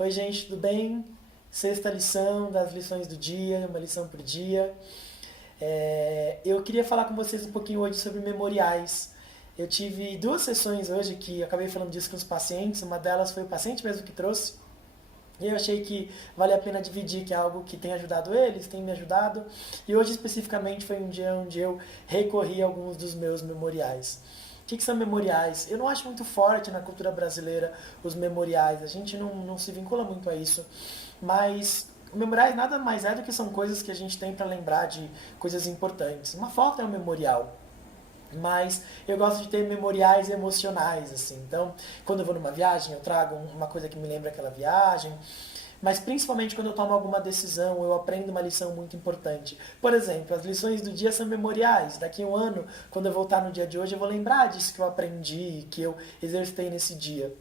Oi, gente, tudo bem? Sexta lição das lições do dia, uma lição por dia. Eu queria falar com vocês um pouquinho hoje sobre memoriais. Eu tive duas sessões hoje que eu acabei falando disso com os pacientes. Uma delas foi o paciente mesmo que trouxe. E eu achei que vale a pena dividir, que é algo que tem ajudado eles, tem me ajudado. E hoje especificamente foi um dia onde eu recorri a alguns dos meus memoriais. O que são memoriais? Eu não acho muito forte na cultura brasileira os memoriais, a gente não se vincula muito a isso, mas memoriais nada mais é do que são coisas que a gente tem para lembrar de coisas importantes. Uma foto é um memorial, mas eu gosto de ter memoriais emocionais, assim. Então, quando eu vou numa viagem, eu trago uma coisa que me lembra aquela viagem. Mas principalmente quando eu tomo alguma decisão, eu aprendo uma lição muito importante. Por exemplo, as lições do dia são memoriais. Daqui a um ano, quando eu voltar no dia de hoje, eu vou lembrar disso que eu aprendi, que eu exercitei nesse dia.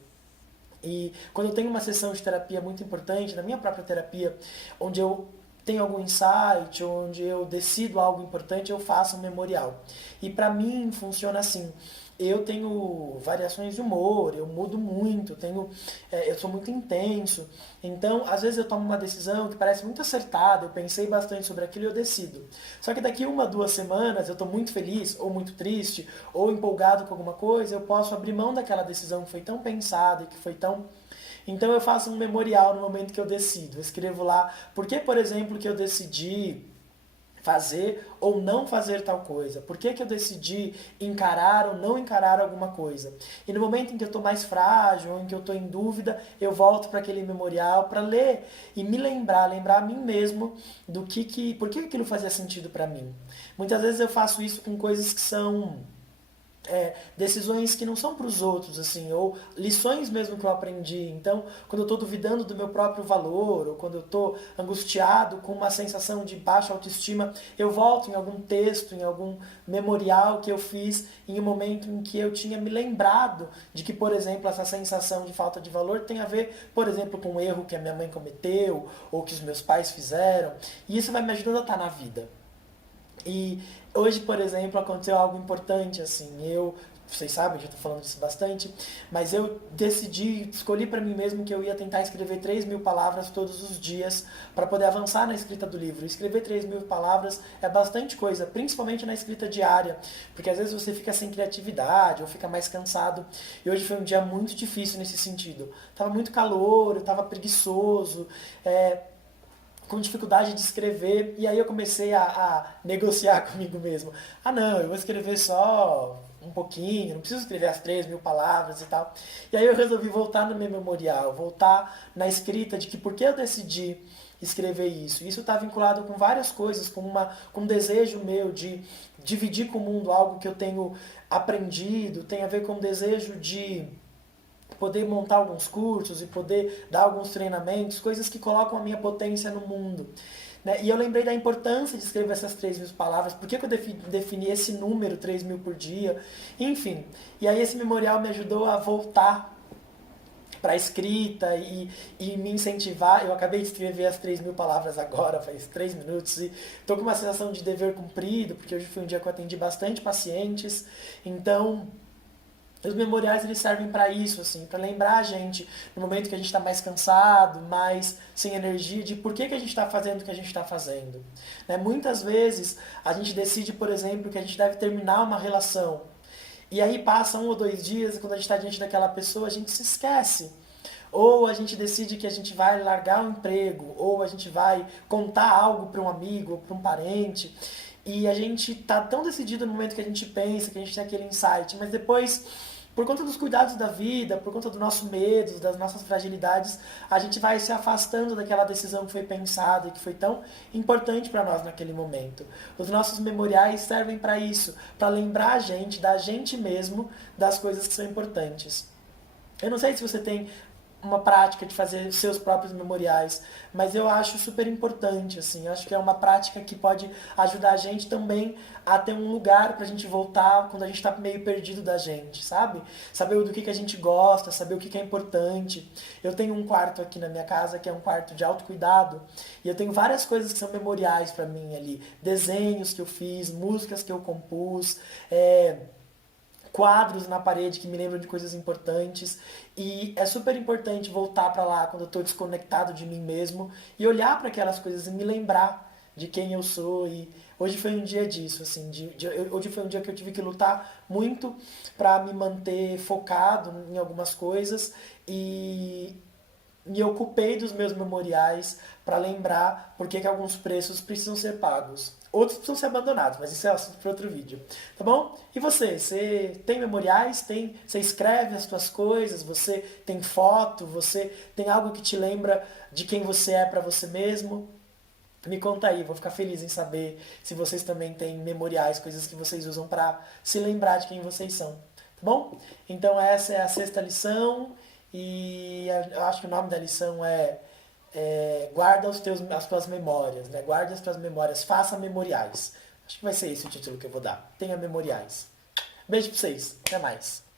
E quando eu tenho uma sessão de terapia muito importante, na minha própria terapia, onde eu tenho algum insight, onde eu decido algo importante, eu faço um memorial. E para mim funciona assim. Eu tenho variações de humor, eu mudo muito, eu sou muito intenso. Então, às vezes eu tomo uma decisão que parece muito acertada, eu pensei bastante sobre aquilo e eu decido. Só que daqui uma, 2 semanas eu estou muito feliz, ou muito triste, ou empolgado com alguma coisa, eu posso abrir mão daquela decisão que foi tão pensada e que foi tão. Então eu faço um memorial no momento que eu decido. Eu escrevo lá por que, por exemplo, que eu decidi fazer ou não fazer tal coisa. Por que eu decidi encarar ou não encarar alguma coisa. E no momento em que eu estou mais frágil, ou em que eu estou em dúvida, eu volto para aquele memorial para ler e me lembrar a mim mesmo por que aquilo fazia sentido para mim. Muitas vezes eu faço isso com coisas que são decisões que não são para os outros, assim, ou lições mesmo que eu aprendi. Então, quando eu estou duvidando do meu próprio valor, ou quando eu estou angustiado com uma sensação de baixa autoestima, eu volto em algum texto, em algum memorial que eu fiz em um momento em que eu tinha me lembrado de que, por exemplo, essa sensação de falta de valor tem a ver, por exemplo, com um erro que a minha mãe cometeu, ou que os meus pais fizeram, e isso vai me ajudando a estar na vida. E hoje, por exemplo, aconteceu algo importante, assim, vocês sabem, já estou falando disso bastante, mas eu escolhi para mim mesmo que eu ia tentar escrever 3.000 palavras todos os dias para poder avançar na escrita do livro. Escrever 3.000 palavras é bastante coisa, principalmente na escrita diária, porque às vezes você fica sem criatividade ou fica mais cansado. E hoje foi um dia muito difícil nesse sentido. Tava muito calor, eu tava preguiçoso, com dificuldade de escrever, e aí eu comecei a negociar comigo mesmo. Ah não, eu vou escrever só um pouquinho, não preciso escrever as 3.000 palavras e tal. E aí eu resolvi voltar no meu memorial, voltar na escrita de que por que eu decidi escrever isso. Isso está vinculado com várias coisas, com um desejo meu de dividir com o mundo algo que eu tenho aprendido, tem a ver com um desejo de poder montar alguns cursos e poder dar alguns treinamentos, coisas que colocam a minha potência no mundo. Né? E eu lembrei da importância de escrever essas 3.000 palavras, por que eu defini esse número, 3.000 por dia, enfim. E aí esse memorial me ajudou a voltar para a escrita e me incentivar. Eu acabei de escrever as 3.000 palavras agora, faz 3 minutos, e estou com uma sensação de dever cumprido, porque hoje foi um dia que eu atendi bastante pacientes, então os memoriais eles servem para isso, assim, para lembrar a gente, no momento que a gente está mais cansado, mais sem energia, de por que a gente está fazendo o que a gente está fazendo. Né? Muitas vezes a gente decide, por exemplo, que a gente deve terminar uma relação. E aí passa 1 ou 2 dias e quando a gente está diante daquela pessoa a gente se esquece. Ou a gente decide que a gente vai largar o emprego, ou a gente vai contar algo para um amigo, ou para um parente. E a gente tá tão decidido no momento que a gente pensa, que a gente tem aquele insight, mas depois, por conta dos cuidados da vida, por conta do nosso medo, das nossas fragilidades, a gente vai se afastando daquela decisão que foi pensada e que foi tão importante para nós naquele momento. Os nossos memoriais servem para isso, para lembrar a gente, da gente mesmo, das coisas que são importantes. Eu não sei se você tem uma prática de fazer seus próprios memoriais, mas eu acho super importante, assim, eu acho que é uma prática que pode ajudar a gente também a ter um lugar pra gente voltar quando a gente tá meio perdido da gente, sabe? Saber do que a gente gosta, saber o que é importante. Eu tenho um quarto aqui na minha casa que é um quarto de autocuidado, e eu tenho várias coisas que são memoriais pra mim ali, desenhos que eu fiz, músicas que eu compus, quadros na parede que me lembram de coisas importantes. E é super importante voltar para lá quando eu estou desconectado de mim mesmo e olhar para aquelas coisas e me lembrar de quem eu sou. E hoje foi um dia disso, assim, hoje foi um dia que eu tive que lutar muito para me manter focado em algumas coisas e me ocupei dos meus memoriais para lembrar por que alguns preços precisam ser pagos. Outros precisam ser abandonados, mas isso é assunto para outro vídeo. Tá bom? E você? Você tem memoriais? Você escreve as suas coisas? Você tem foto? Você tem algo que te lembra de quem você é para você mesmo? Me conta aí, vou ficar feliz em saber se vocês também têm memoriais, coisas que vocês usam para se lembrar de quem vocês são. Tá bom? Então essa é a sexta lição e eu acho que o nome da lição guarda as tuas memórias, né? Guarde as tuas memórias, faça memoriais. Acho que vai ser esse o título que eu vou dar. Tenha memoriais. Beijo pra vocês. Até mais.